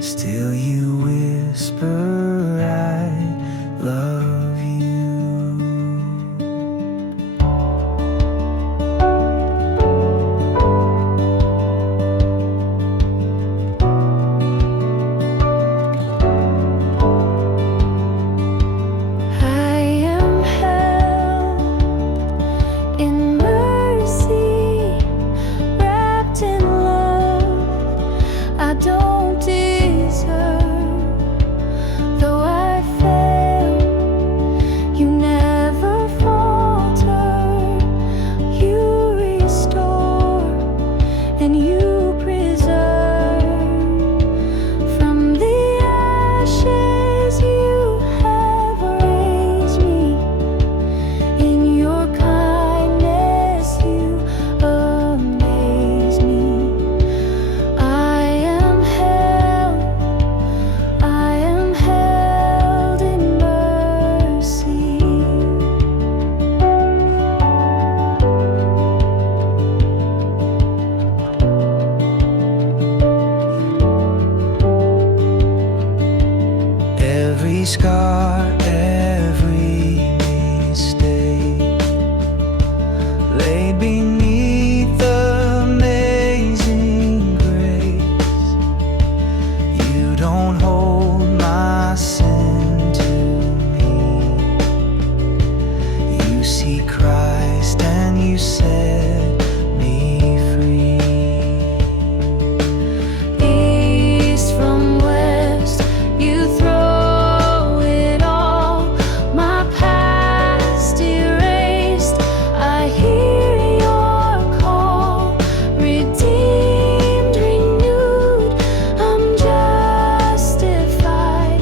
Still you whisper, I love you. I am held in mercy, wrapped in love I don't deserve. Though I fail, you never falter. You restore and you preserve. From the ashes you have raised me. In your kindness you amaze me. I am held in mercy. Every scar, every mistake laid beneath amazing grace. You don't hold my sin to me. You see Christ and you set me free. East from west, you throw it all. My past erased, I hear your call. Redeemed, renewed, I'm justified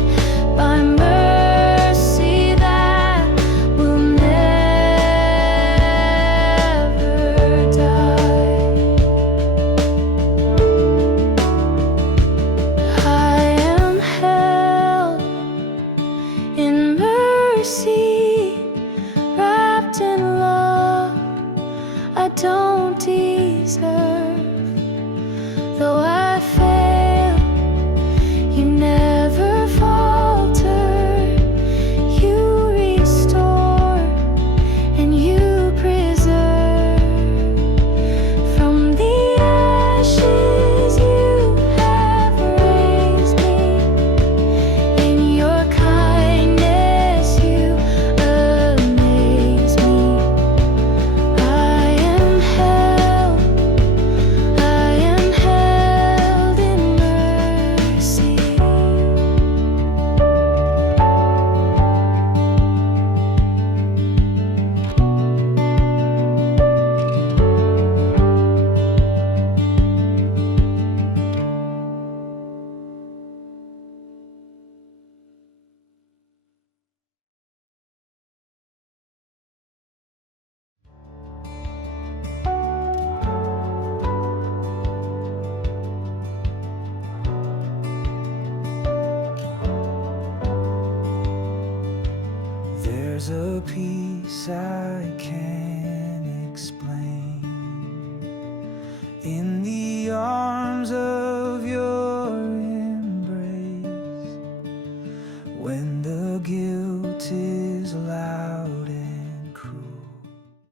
by mercy that will never die. I am held in mercy, wrapped in love I don't deserve. Though I fail, you never falter. You restore and you preserve. From the ashes you have raised me. In your kindness you amaze me. I am held in mercy. There's a peace I can't explain in the arms of your embrace. When the guilt is loud